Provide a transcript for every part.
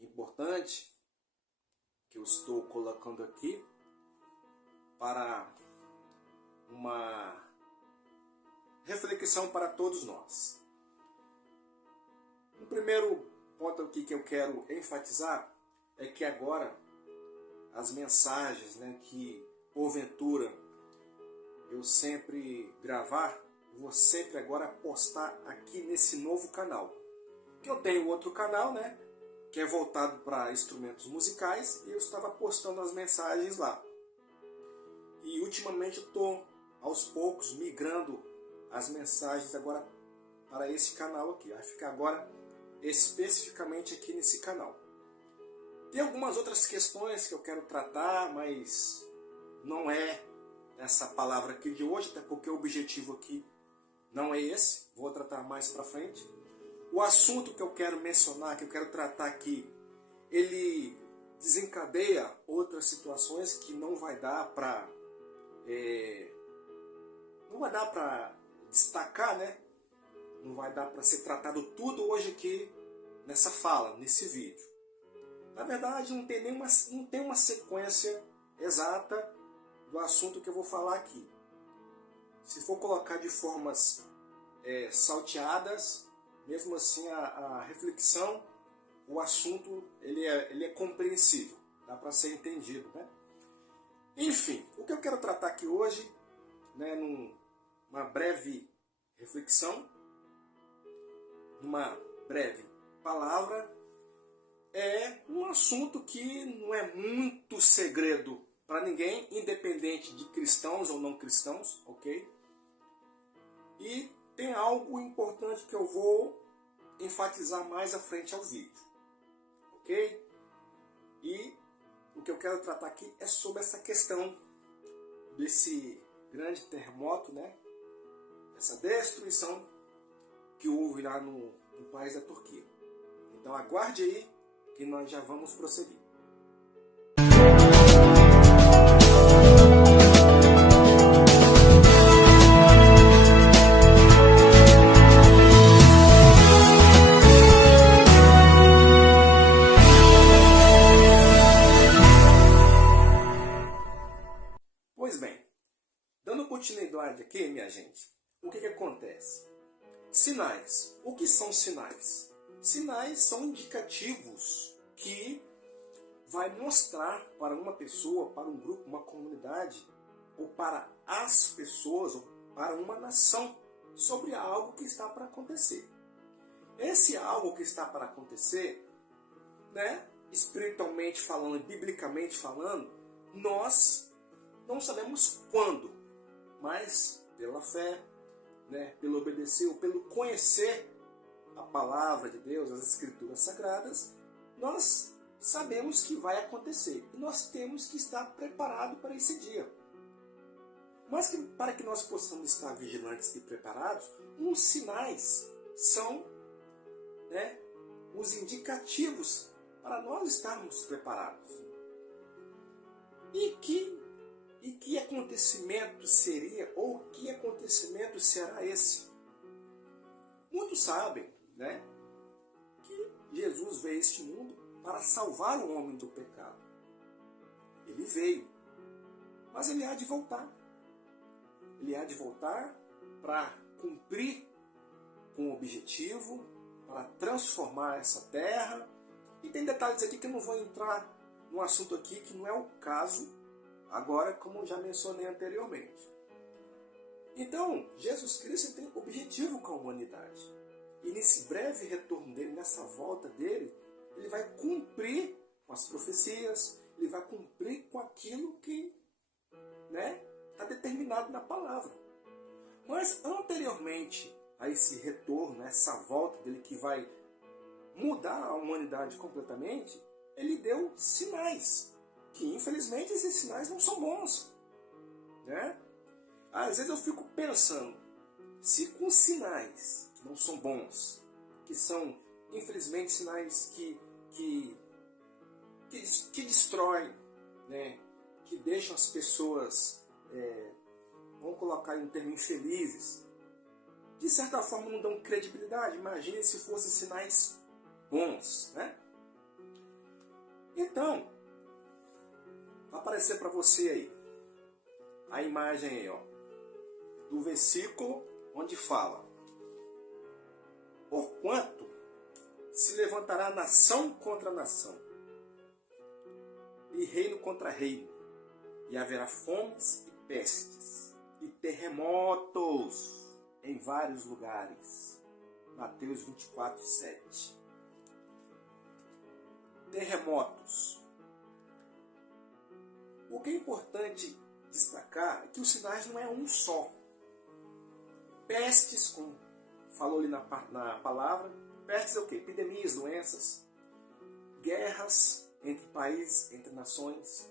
importante que eu estou colocando aqui para uma reflexão para todos nós. O primeiro ponto aqui que eu quero enfatizar é que agora as mensagens, que porventura eu sempre gravar, eu vou sempre agora postar aqui nesse novo canal. Que eu tenho outro canal, que é voltado para instrumentos musicais, e eu estava postando as mensagens lá. E ultimamente eu estou aos poucos migrando as mensagens agora para esse canal aqui. Vai ficar agora especificamente aqui nesse canal. Tem algumas outras questões que eu quero tratar, mas não é essa palavra aqui de hoje, até porque o objetivo aqui não é esse. Vou tratar mais para frente. O assunto que eu quero mencionar, que eu quero tratar aqui, ele desencadeia outras situações que não vai dar para destacar, Não vai dar para ser tratado tudo hoje aqui nessa fala, nesse vídeo. Na verdade, não tem uma sequência exata do assunto que eu vou falar aqui. Se for colocar de formas salteadas, mesmo assim a reflexão, o assunto ele é compreensível, dá para ser entendido, Enfim, o que eu quero tratar aqui hoje, numa breve reflexão, numa breve palavra, é um assunto que não é muito segredo para ninguém, independente de cristãos ou não cristãos, ok? E tem algo importante que eu vou enfatizar mais à frente ao vídeo, ok? E o que eu quero tratar aqui é sobre essa questão desse grande terremoto, essa destruição que houve lá no país da Turquia. Então aguarde aí que nós já vamos prosseguir. Pois bem, dando continuidade aqui, minha gente, o que acontece? Sinais. O que são sinais? Sinais são indicativos que vai mostrar para uma pessoa, para um grupo, uma comunidade, ou para as pessoas, ou para uma nação, sobre algo que está para acontecer. Esse algo que está para acontecer, espiritualmente falando, biblicamente falando, nós não sabemos quando, mas pela fé, pelo obedecer ou pelo conhecer a palavra de Deus, as escrituras sagradas, nós sabemos que vai acontecer. E nós temos que estar preparados para esse dia. Mas para que nós possamos estar vigilantes e preparados, os sinais são os indicativos para nós estarmos preparados. E que acontecimento seria, ou que acontecimento será esse? Muitos sabem, que Jesus veio a este mundo para salvar o homem do pecado. Ele veio, mas ele há de voltar. Ele há de voltar para cumprir com o objetivo, para transformar essa terra. E tem detalhes aqui que eu não vou entrar no assunto aqui, que não é o caso agora, como já mencionei anteriormente. Então, Jesus Cristo tem objetivo com a humanidade. E nesse breve retorno dele, nessa volta dele, ele vai cumprir com as profecias, ele vai cumprir com aquilo que está determinado na palavra. Mas anteriormente a esse retorno, essa volta dele que vai mudar a humanidade completamente, ele deu sinais, que infelizmente esses sinais não são bons. Às vezes eu fico pensando, se com sinais que não são bons, que são infelizmente sinais que destroem, que deixam as pessoas, vamos colocar aí um termo, infelizes, de certa forma não dão credibilidade. Imagine se fossem sinais bons, Então, vai aparecer para você aí a imagem aí, ó, do versículo onde fala: porquanto se levantará nação contra nação, e reino contra reino, e haverá fomes e pestes, e terremotos em vários lugares. Mateus 24, 7. Terremotos. O que é importante destacar é que os sinais não é um só. Pestes, como falou ali na palavra, pestes é o quê? Epidemias, doenças, guerras entre países, entre nações,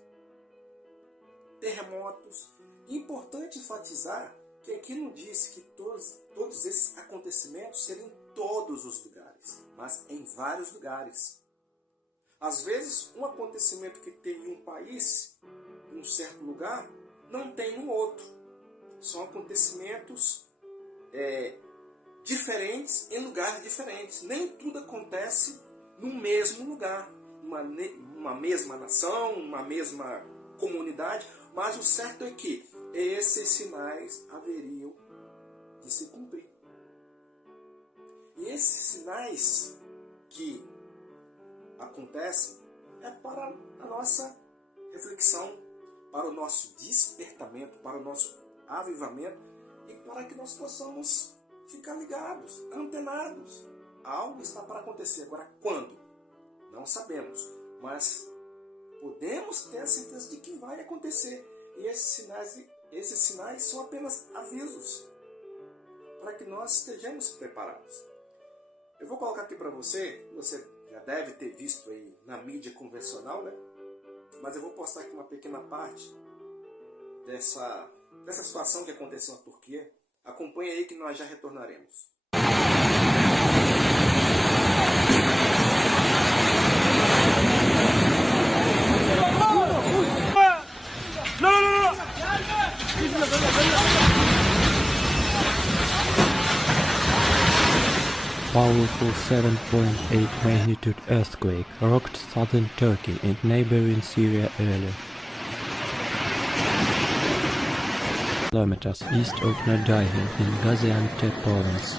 terremotos. Importante enfatizar que aqui não diz que todos esses acontecimentos seriam em todos os lugares, mas em vários lugares. Às vezes, um acontecimento que tem em um país, em um certo lugar, não tem no outro. São acontecimentos diferentes em lugares diferentes. Nem tudo acontece no mesmo lugar, numa mesma nação, numa mesma comunidade, mas o certo é que esses sinais haveriam de se cumprir. E esses sinais que acontecem é para a nossa reflexão, para o nosso despertamento, para o nosso avivamento e para que nós possamos ficar ligados, antenados. Algo está para acontecer. Agora, quando? Não sabemos, mas podemos ter a certeza de que vai acontecer. E esses sinais são apenas avisos para que nós estejamos preparados. Eu vou colocar aqui para você já deve ter visto aí na mídia convencional, né? Mas eu vou postar aqui uma pequena parte dessa situação que aconteceu na Turquia. Acompanhe aí que nós já retornaremos. Powerful 7.8 magnitude earthquake rocked southern Turkey and neighboring Syria earlier. Kilometers east of Nadihin in Gaziantep province.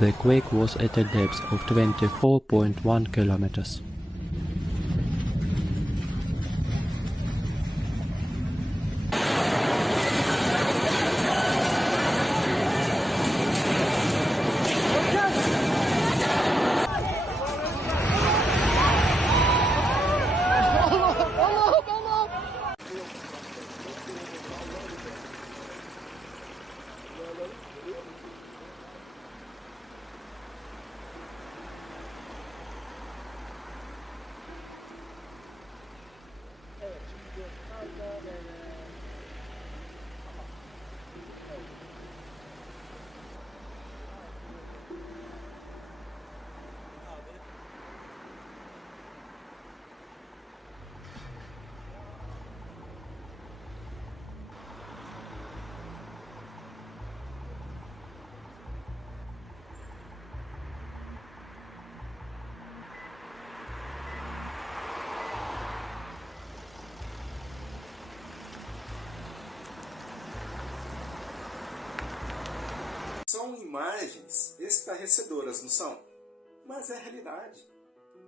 The quake was at a depth of 24.1 kilometers. São imagens estarrecedoras, não são? Mas é a realidade.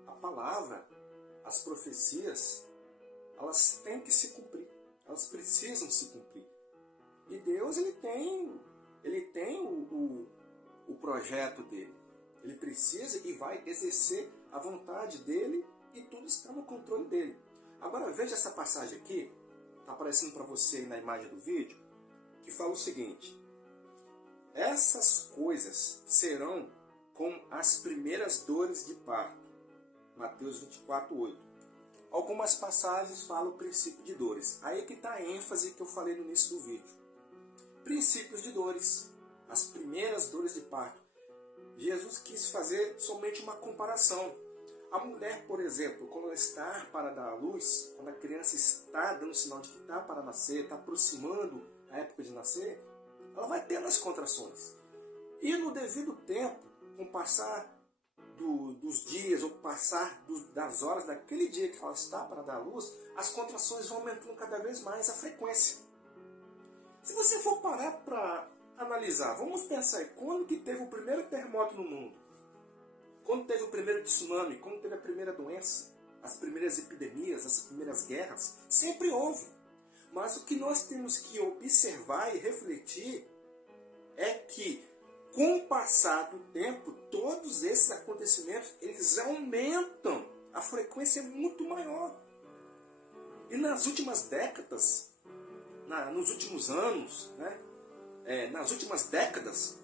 A palavra, as profecias, elas têm que se cumprir. Elas precisam se cumprir. E Deus, ele tem o projeto dele. Ele precisa e vai exercer a vontade dele e tudo está no controle dele. Agora veja essa passagem aqui, está aparecendo para você aí na imagem do vídeo, que fala o seguinte: essas coisas serão como as primeiras dores de parto. Mateus 24, 8. Algumas passagens falam o princípio de dores. Aí que está a ênfase que eu falei no início do vídeo. Princípios de dores. As primeiras dores de parto. Jesus quis fazer somente uma comparação. A mulher, por exemplo, quando ela está para dar à luz, quando a criança está dando sinal de que está para nascer, está aproximando a época de nascer, ela vai tendo as contrações. E no devido tempo, com o passar dos dias, ou passar das horas daquele dia que ela está para dar à luz, as contrações vão aumentando cada vez mais a frequência. Se você for parar para analisar, vamos pensar aí, quando que teve o primeiro terremoto no mundo? Quando teve o primeiro tsunami? Quando teve a primeira doença? As primeiras epidemias, as primeiras guerras? Sempre houve. Mas o que nós temos que observar e refletir é que, com o passar do tempo, todos esses acontecimentos, eles aumentam. A frequência é muito maior. E nas últimas décadas, nos últimos anos, nas últimas décadas,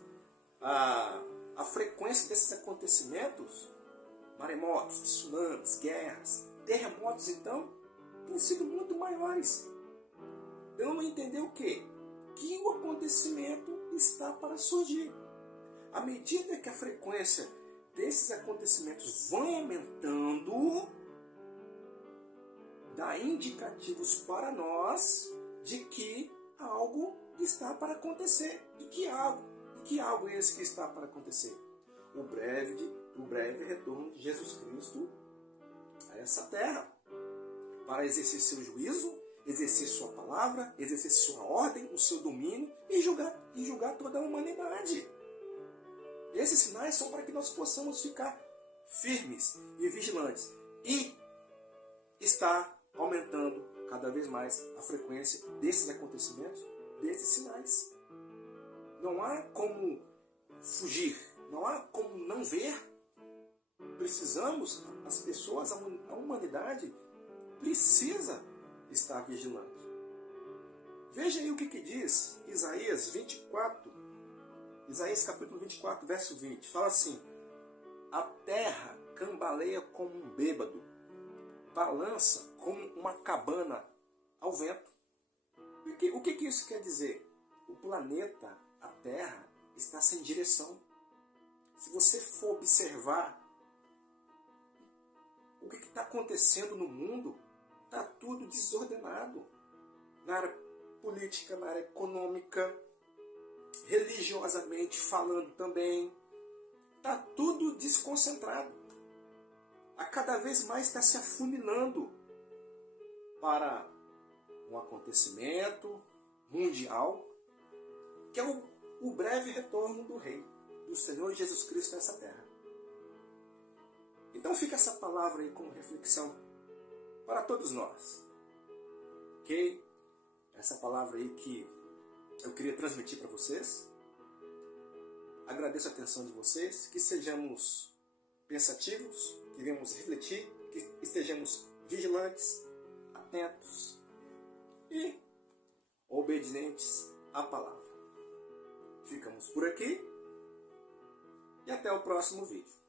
a frequência desses acontecimentos, maremotos, tsunamis, guerras, terremotos, então, têm sido muito maiores. Dando a entender o quê? Que o acontecimento está para surgir. À medida que a frequência desses acontecimentos vão aumentando, dá indicativos para nós de que algo está para acontecer. E que algo é esse que está para acontecer? O breve retorno de Jesus Cristo a essa terra, para exercer seu juízo, exercer sua palavra, exercer sua ordem, o seu domínio e julgar toda a humanidade. Esses sinais são para que nós possamos ficar firmes e vigilantes. E está aumentando cada vez mais a frequência desses acontecimentos, desses sinais. Não há como fugir, não há como não ver. Precisamos, as pessoas, a humanidade precisa estar vigilante. Veja aí o que diz Isaías 24, Isaías capítulo 24, verso 20. Fala assim: a terra cambaleia como um bêbado, balança como uma cabana ao vento. O que isso quer dizer? O planeta, a Terra, está sem direção. Se você for observar o que está acontecendo no mundo, está tudo desordenado. Na área política, na área econômica, religiosamente falando também. Está tudo desconcentrado. A cada vez mais está se afunilando para um acontecimento mundial, que é o breve retorno do Rei, do Senhor Jesus Cristo nessa terra. Então fica essa palavra aí como reflexão para todos nós. Ok? Essa palavra aí que eu queria transmitir para vocês. Agradeço a atenção de vocês, que sejamos pensativos, que venhamos refletir, que estejamos vigilantes, atentos e obedientes à palavra. Ficamos por aqui e até o próximo vídeo.